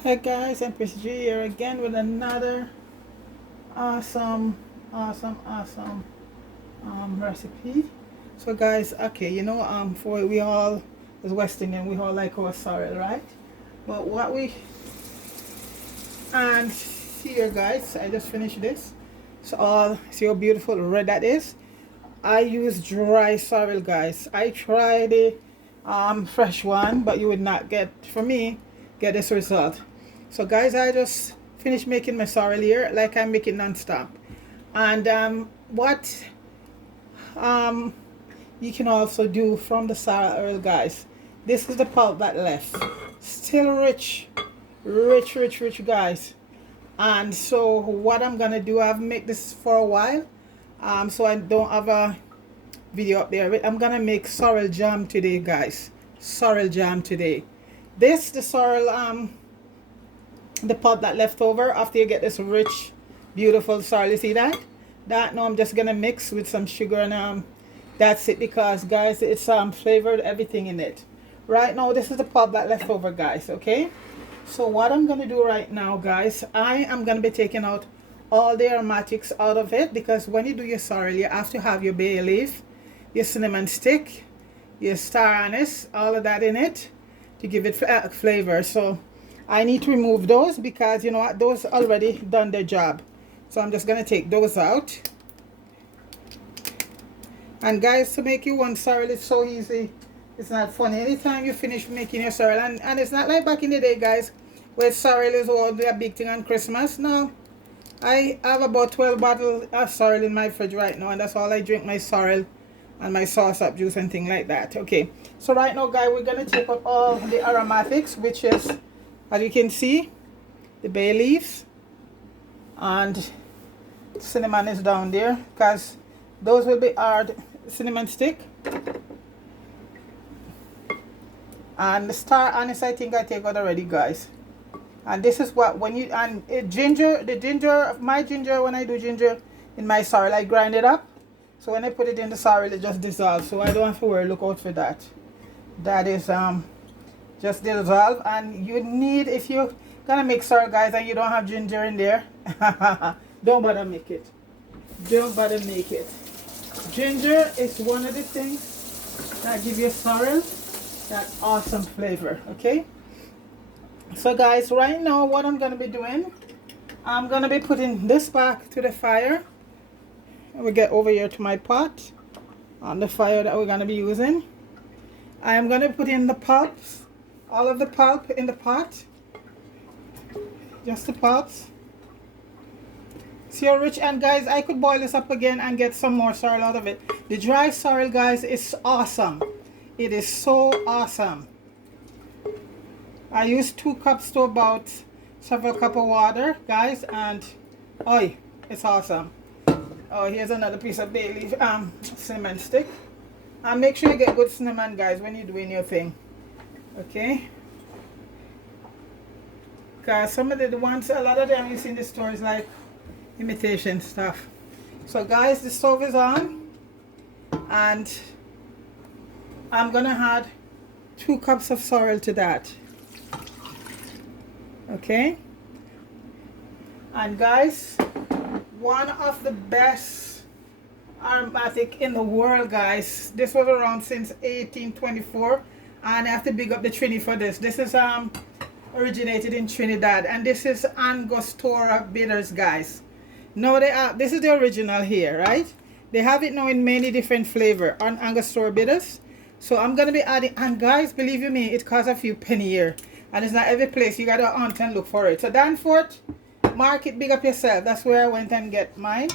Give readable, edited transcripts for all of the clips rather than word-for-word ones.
Hey guys, Empress G here again with another awesome, awesome recipe. So guys, okay, for we all as West Indian, we all like our sorrel, right? But what we and here, guys, I just finished this. So all see how beautiful red that is. I use dry sorrel, guys. I tried the fresh one, but you would not get, for me, get this result. So guys, I just finished making my sorrel here, like I'm making non-stop. And what um you can also do from the sorrel, guys, this is the pulp that left, still rich, guys. And so what I'm gonna do, I've made this for a while, so I don't have a video up there, but I'm gonna make sorrel jam today, guys. Sorrel jam today. This the sorrel the pulp that left over after you get this rich beautiful sorrel. You see that now I'm just gonna mix with some sugar and that's it, because guys, it's flavored everything in it. Right now this is the pulp that left over, guys. Okay, so what I'm gonna do right now, guys, I am gonna be taking out all the aromatics out of it, because when you do your sorrel, you have to have your bay leaf, your cinnamon stick, your star anise, all of that in it to give it flavor. So I need to remove those, because you know what, those already done their job. So I'm just gonna take those out. And guys, to make you one sorrel is so easy, it's not funny. Anytime you finish making your sorrel, and it's not like back in the day, guys, where sorrel is all the big thing on Christmas. No, I have about 12 bottles of sorrel in my fridge right now, and that's all I drink, my sorrel and my sauce up juice and thing like that. Okay, so right now, guys, we're gonna take out all the aromatics, which is, as you can see, the bay leaves and cinnamon is down there, because those will be hard cinnamon stick, and the star anise I think I take out already, guys. And this is what, when you, and ginger, the ginger, my ginger, when I do ginger in my sorrel, I grind it up, so when I put it in the sorrel, it just dissolves, so I don't have to worry. Look out for that. That is just dissolve. And you need, if you're gonna make sorrel, guys, and you don't have ginger in there, don't bother make it. Don't bother make it. Ginger is one of the things that give you sorrel that awesome flavor. Okay, so guys, right now what I'm gonna be doing, I'm gonna be putting this back to the fire. We get over here to my pot on the fire that we're gonna be using. I'm gonna put in the pulps, all of the pulp in the pot, just the pulps. See how rich. And guys, I could boil this up again and get some more sorrel out of it. The dry sorrel, guys, is awesome. It is so awesome. I use 2 cups to about several cup of water, guys, and oh, it's awesome. Oh, here's another piece of bay leaf, cinnamon stick. And make sure you get good cinnamon, guys, when you're doing your thing. Okay, because some of the ones, a lot of them you see in the stores, like imitation stuff. So guys, the stove is on, and I'm gonna add 2 cups of sorrel to that. Okay, and guys, one of the best aromatic in the world, guys. This was around since 1824, and I have to big up the Trini for this. This is originated in Trinidad, and this is Angostura Bitters, guys. No, they are, this is the original here, right? They have it now in many different flavor on Angostura Bitters. So I'm gonna be adding, and guys, believe you me, it costs a few penny here, and it's not every place you gotta hunt and look for it. So Danforth Market, big up yourself. That's where I went and get mine,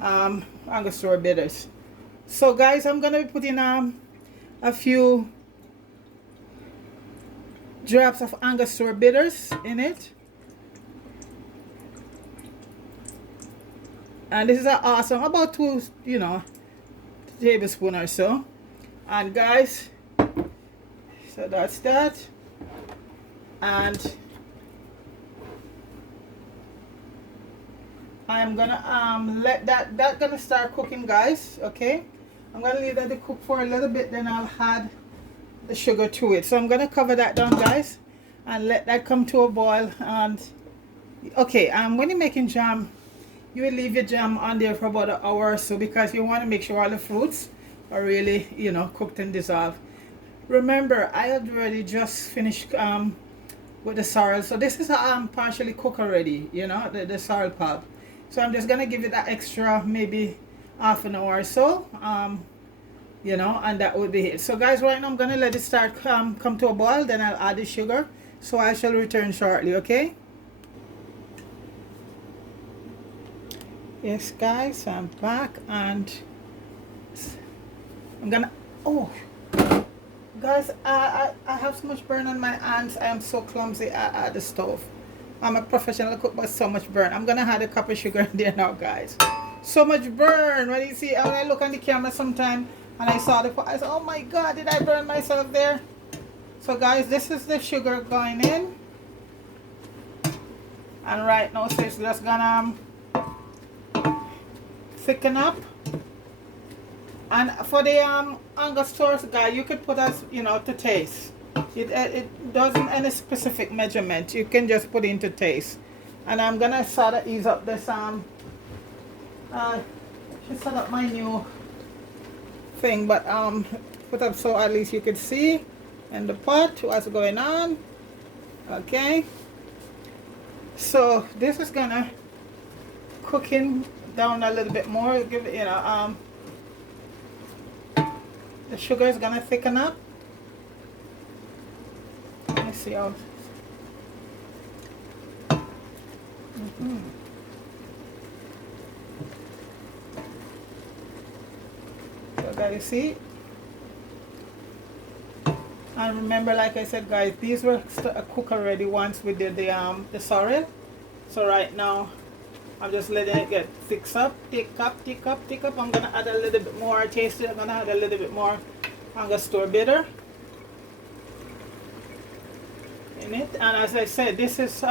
Angostura Bitters. So guys, I'm gonna be putting a few drops of Angostura Bitters in it. And this is an awesome, about 2 tablespoons or so. And guys, so that's that. And I am gonna let that gonna start cooking, guys. Okay, I'm gonna leave that to cook for a little bit, then I'll add the sugar to it. So I'm gonna cover that down, guys, and let that come to a boil. And okay, when you're making jam, you will leave your jam on there for about an hour or so, because you want to make sure all the fruits are really, you know, cooked and dissolved. Remember, I had already just finished with the sorrel, so this is partially cooked already, you know, the sorrel pulp. So I'm just gonna give it that extra, maybe half an hour or so, you know, and that would be it. So guys, right now I'm gonna let it start come to a boil, then I'll add the sugar. So I shall return shortly. Okay. Yes guys, I'm back, and I'm gonna, oh guys, I have so much burn on my hands. I am so clumsy at the stove. I'm a professional cook, but so much burn. I'm gonna add a cup of sugar in there now, guys. So much burn. When you see, when I look on the camera sometime and I saw the pot, I said, oh my god, did I burn myself there? So guys, this is the sugar going in, and right now, so it's just gonna thicken up. And for the Angostura, guys, you could put as, you know, to taste. It doesn't any specific measurement. You can just put into taste. And I'm gonna sort of ease up this should set up my new thing, but put up so at least you could see in the pot what's going on. Okay, so this is gonna cooking down a little bit more. Give it, you know, the sugar is gonna thicken up. Let me see how. So guys, you see, and remember, like I said, guys, these were cooked already once we did the sorrel. So right now I'm just letting it get thick up, thick up, thick up, thick up. I'm gonna add a little bit more. Taste it. I'm gonna add a little bit more Angostura bitter in it. And as I said, this is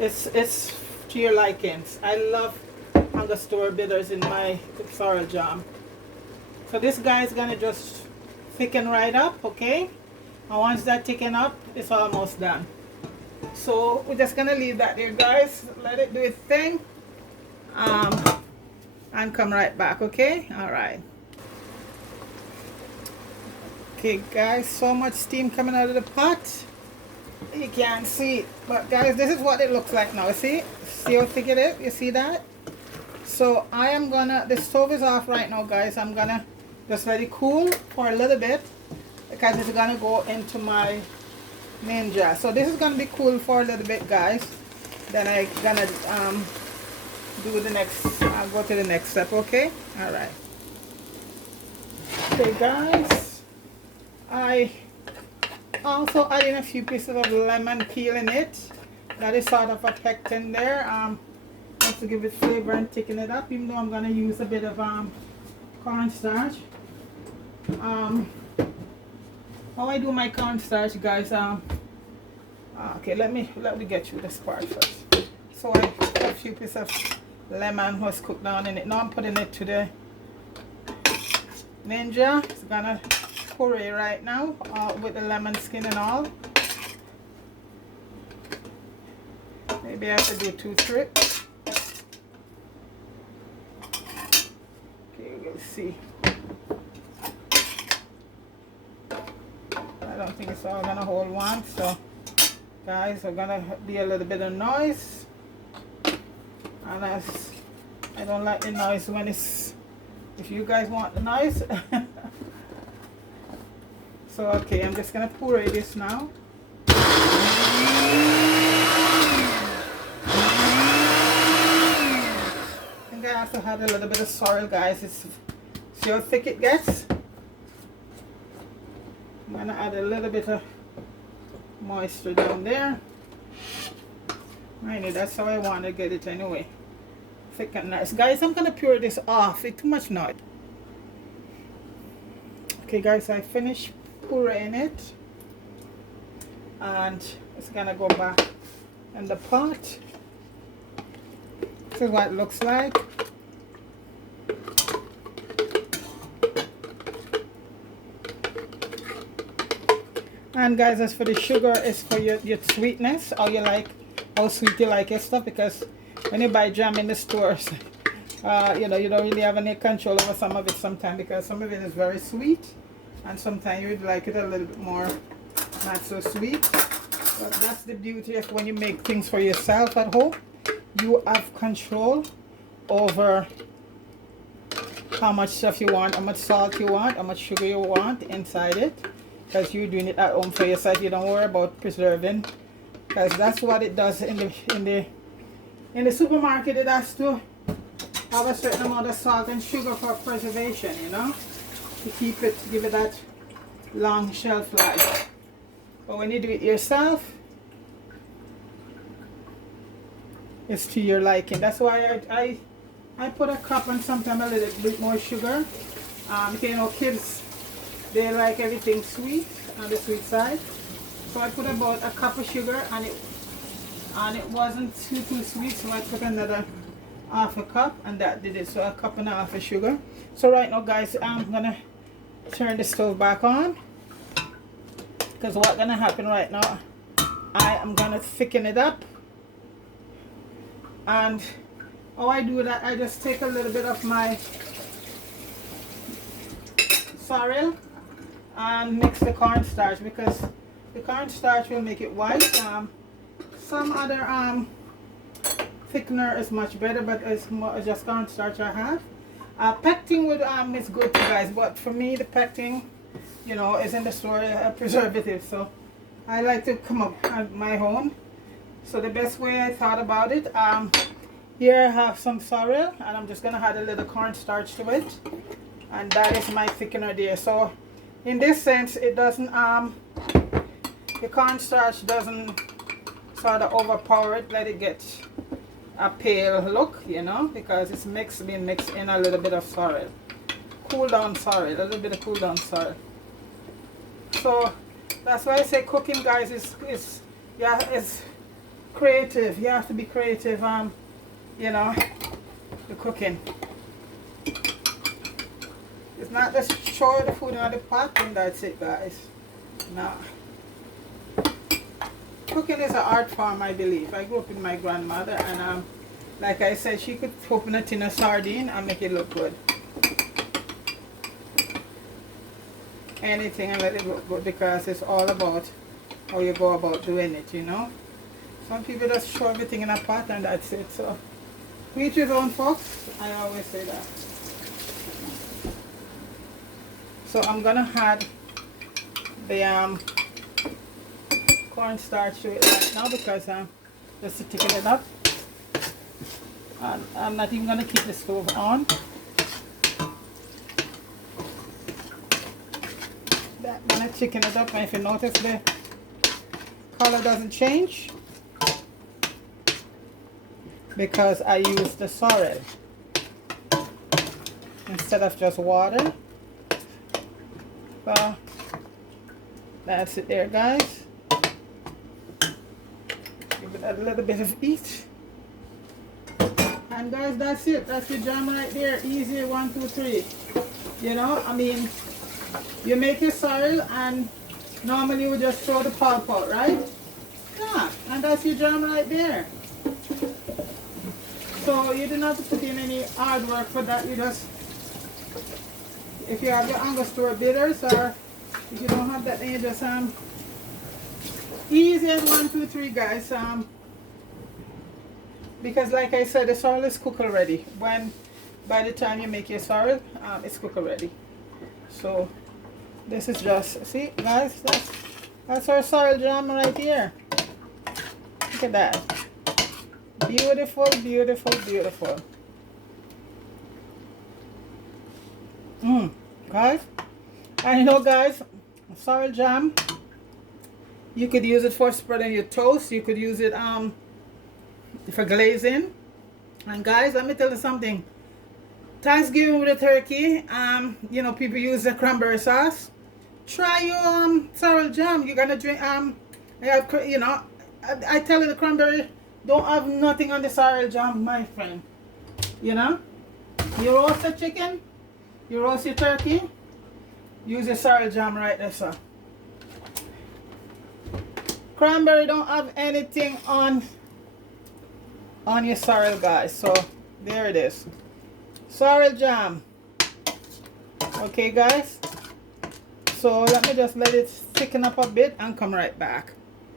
it's to your likings. I love Angostura bitters in my sorrel jam. So this guy is gonna just thicken right up, okay? And once that thicken up, it's almost done. So we're just gonna leave that there, guys. Let it do its thing, and come right back. Okay, all right. Okay guys, so much steam coming out of the pot, you can't see it, but guys, this is what it looks like now. See how thick it is? You see that? So I am gonna, the stove is off right now, guys. I'm gonna just let it cool for a little bit, because it's gonna go into my main jar. So this is gonna be cool for a little bit, guys. Then I gonna do the next, I'll go to the next step. Okay, all right. Okay guys, I also add in a few pieces of lemon peel in it. That is sort of a pectin there, just to give it flavor and thicken it up, even though I'm gonna use a bit of cornstarch. How I do my cornstarch, guys, okay, let me get through this part first. So I put a few pieces of lemon was cooked down in it. Now I'm putting it to the ninja. It's gonna puree right now, with the lemon skin and all. Maybe I have to do 2 strips. Okay, we'll see. I don't think it's all gonna hold one, so guys, we're gonna be a little bit of noise, and I don't like the noise when it's, if you guys want the noise. So okay, I'm just gonna puree this now. I think I also had a little bit of sorrel, guys. It's, see how thick it gets? I'm gonna add a little bit of moisture down there. Really, that's how I want to get it anyway. Thick and nice. Guys, I'm gonna puree this off. It's too much now. Okay guys, I finished pureeing it, and it's gonna go back in the pot. This is what it looks like. And guys, as for the sugar, it's for your sweetness, how you like, how sweet you like your stuff. Because when you buy jam in the stores, you know, you don't really have any control over some of it sometimes, because some of it is very sweet, and sometimes you would like it a little bit more not so sweet. But that's the beauty of when you make things for yourself at home. You have control over how much stuff you want, how much salt you want, how much sugar you want inside it, because you're doing it at home for yourself. You don't worry about preserving, because that's what it does in the supermarket. It has to have a certain amount of salt and sugar for preservation, you know, to keep it, to give it that long shelf life. But when you do it yourself, it's to your liking. That's why I put a cup and sometimes a little bit more sugar. You know, kids, they like everything sweet, on the sweet side. So I put about a cup of sugar, and it wasn't too sweet, so I put another half a cup, and that did it. So a cup and a half of sugar. So right now, guys, I'm gonna turn the stove back on, because what's gonna happen right now, I am gonna thicken it up. And how I do that, I just take a little bit of my sorrel and mix the cornstarch, because the cornstarch will make it white. Some other thickener is much better, but it's more just cornstarch I have. Pectin would is good too, guys, but for me the pectin, you know, is in the store, a preservative, so I like to come up with my own. So the best way I thought about it, here I have some sorrel, and I'm just gonna add a little cornstarch to it, and that is my thickener there. So in this sense, it doesn't the cornstarch doesn't sort of overpower it, let it get a pale look, you know, because it's being mixed in a little bit of sorrel, cool down sorrel, a little bit of cool down sorrel. So that's why I say cooking, guys, is creative. You have to be creative, you know, the cooking. It's not just throw the food in the pot and that's it, guys. No. Cooking is an art form, I believe. I grew up with my grandmother, and like I said, she could open a tin of sardine and make it look good. Anything and let it look good, because it's all about how you go about doing it, you know. Some people just throw everything in a pot and that's it. So each his own, folks. I always say that. So I'm gonna add the cornstarch to it right now, because just to thicken it up. And I'm not even gonna keep the stove on. I'm gonna thicken it up, and if you notice the color doesn't change, because I use the sorrel instead of just water. Well, that's it there, guys. Give it a little bit of heat. And guys, that's it. That's your jam right there. Easy, 1, 2, 3. You know, I mean, you make your sorrel, and normally you would just throw the pulp out, right? Yeah, and that's your jam right there. So you don't have to put in any hard work for that. You just, if you have your Angostura Bitters, or if you don't have that, then you just easy as 1, 2, 3, guys. Because like I said, the sorrel is cooked already. By the time you make your sorrel, it's cooked already. So this is just, see, guys, that's our sorrel jam right here. Look at that. Beautiful, beautiful, beautiful. Guys, and you know, guys, sorrel jam, you could use it for spreading your toast. You could use it for glazing. And guys, let me tell you something. Thanksgiving with a turkey, you know, people use the cranberry sauce. Try your sorrel jam. You're gonna drink you know, I tell you, the cranberry don't have nothing on the sorrel jam, my friend. You know, you roast the chicken, you roast your turkey, use your sorrel jam right there, sir. cranberry don't have anything on your sorrel, guys. So there it is, sorrel jam. Okay guys, so let me just let it thicken up a bit and come right back.